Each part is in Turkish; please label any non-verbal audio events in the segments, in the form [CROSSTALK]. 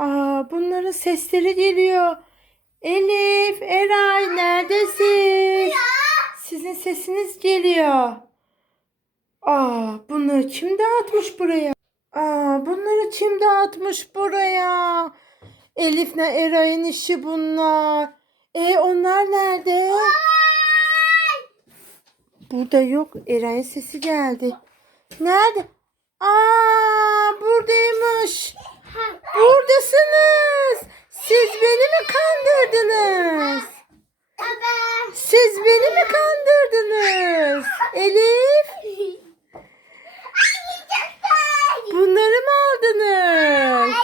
Aa, bunların sesleri geliyor. Elif, Eray neredesiniz? Sizin sesiniz geliyor. Aa, bunları kim dağıtmış buraya? Aa, bunları kim dağıtmış buraya? Elif'le Eray'ın işi bunlar. E onlar nerede? Burada yok. Eray'ın sesi geldi. Nerede? Aa, buradaymış. Buradasınız. Siz beni mi kandırdınız? Siz beni mi kandırdınız? Elif, bunları mı aldınız?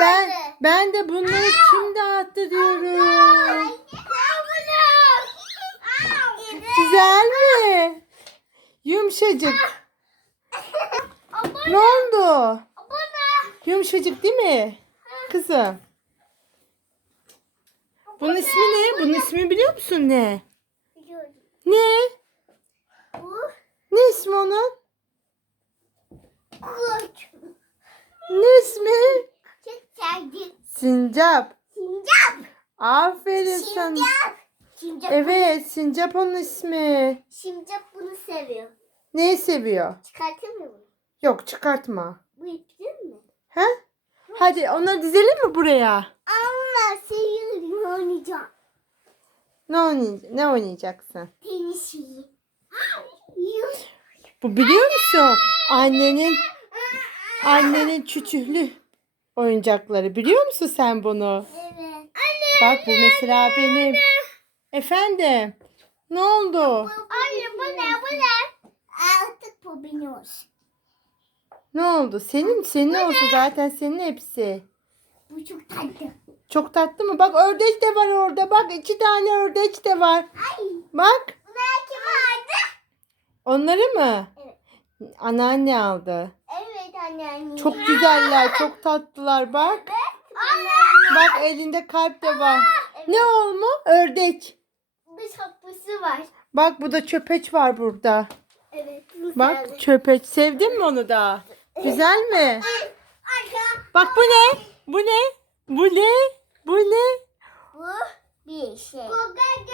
Ben ben de bunları kim dağıttı diyorum. Güzel mi? Yumuşacık. Ne oldu? Yumuşacık değil mi? Kızım. Bunun ismi ne? Bunun ismini biliyor musun ne? Ne? Ne ismi onun? Ne ismi? Sincap. Aferin sana. Sincap. Evet, Sincap onun ismi. Sincap bunu seviyor. Neyi seviyor? Çıkartayım mı bunu? Yok, çıkartma. Bu iptin mi? He? Hadi onları dizelim mi buraya? Allah seviyorum oynayacağım. Ne oynay ne oynayacaksın? Tenis. Bu biliyor musun? Annenin annenin çüçühlü oyuncakları. Biliyor musun sen bunu? Evet. Bak bu mesela benim. Efendim. Ne oldu? Anne bu ne bu ne? Artık bu benim olsun. Ne oldu? Senin senin olsun zaten senin hepsi. Bu çok tatlı. Çok tatlı mı? Bak ördek de var orada. Bak iki tane ördek de var. Ay. Bak. Bunlar kim aldı? Onları mı? Evet. Anneanne aldı. Evet anne anne. Çok güzeller, çok tatlılar bak. Anne. Bak elinde kalp de var. Ne olmu? Ördek. Bir şapkası var. Bak bu da çöpeç var burada. Evet. Bak çöpeç. Sevdin mi onu da? Güzel mi? Bak bu ne? Bu ne? Bu ne? Bu ne? Bu bir şey.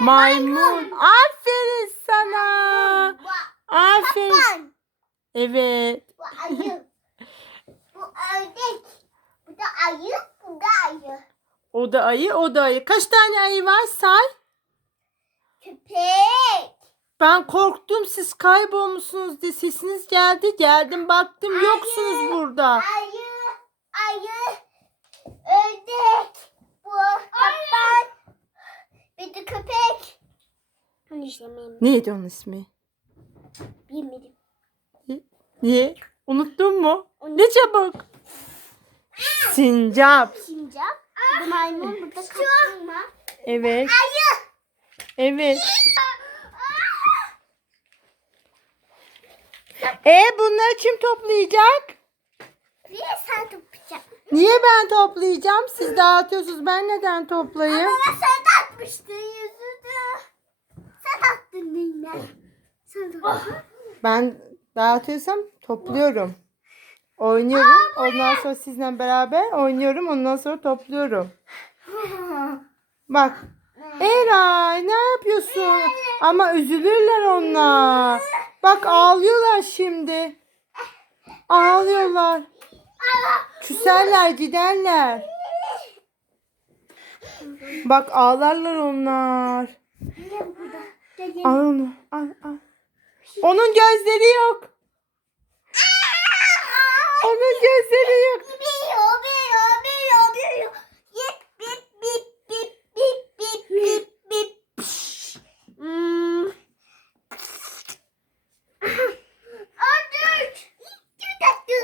Maymun. Aferin sana. Aferin. Evet. Bu ayı. bu ördek. Bu da ayı. Bu da ayı. O da ayı, o da ayı. Kaç tane ayı var say? Köpek. Ben korktum siz kaybolmuşsunuz diye sesiniz geldi. Geldim baktım yoksunuz burada. Ayı. Ayı. Ördek. Bu kaplan. Bir de köpek. Bunu izlemeyin. Neydi onun ismi? Bilmedim. Niye? Unuttun mu? Ne çabuk? Sincap. Sincap. Bu maymun. Burada kaplumbağa. Evet. Ayı. Evet. E bunları kim toplayacak? De sen toplayacağım. Niye ben toplayacağım? Siz dağıtıyorsunuz. Ben neden toplayayım? Ama sen atmıştın yüzünü. Sen attın yine. Sen de Ben dağıtıyorsam topluyorum. Oynuyorum. Ondan sonra sizinle beraber oynuyorum. Ondan sonra topluyorum. [LAUGHS] Bak. Eray ne yapıyorsun? Ama üzülürler onlar. Bak ağlıyorlar şimdi. Ağlıyorlar. Küserler giderler. Bak ağlarlar onlar. Al onu. Al al. Onun gözleri yok. Onun gözleri yok.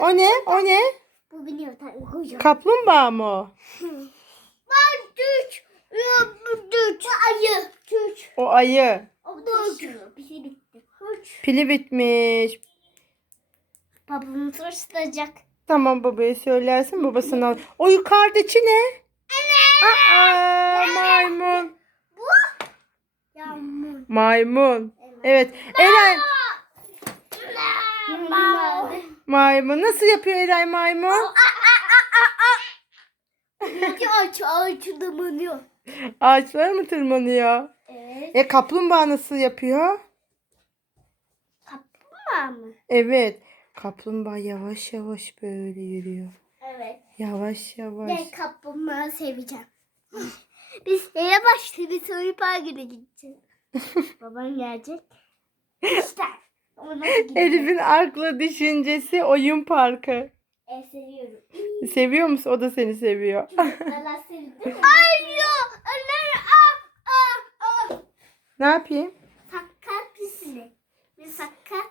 O ne? O ne? Bu biliyor tabii kocaman. Kaplumbağa mı o? [LAUGHS] Ördük. Ördük. Bu ayı. Üç. O ayı. O dört. Bir şey bitti. Pili bitmiş. Babamı tutacak. Tamam babaya söylersin babasına. al. O yukarıdaki ne? Aa, maymun. Bu. Yağmur. Maymun. Evet. Eren. Mama. Maymun. Nasıl yapıyor Eren maymun? ağaç ağaç tırmanıyor. Ağaçlara mı tırmanıyor? Evet. E kaplumbağa nasıl yapıyor? Kaplumbağa mı? Evet. Kaplumbağa yavaş yavaş böyle yürüyor. Evet. Yavaş yavaş. Ben kaplumbağa seveceğim. Biz yere başladık. Bir soru parkına gideceğiz. [LAUGHS] Baban gelecek. İşte. Elif'in aklı düşüncesi oyun parkı. E, seviyorum. Seviyor musun? O da seni seviyor. Allah seni değil mi? Ay ya. Onlar ah ah ah. ne yapayım? Sakat mısın? Bir sakat.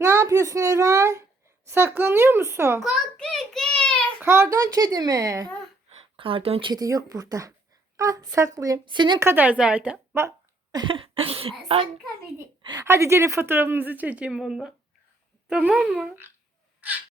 Ne yapıyorsun Eray? Saklanıyor musun? Korkuyorum. Kardon kedi mi? Kardon kedi yok burada. Ah saklayayım. Senin kadar zaten. Bak. Sakat beni. Hadi gelin fotoğrafımızı çekeyim onu. Tamam mı?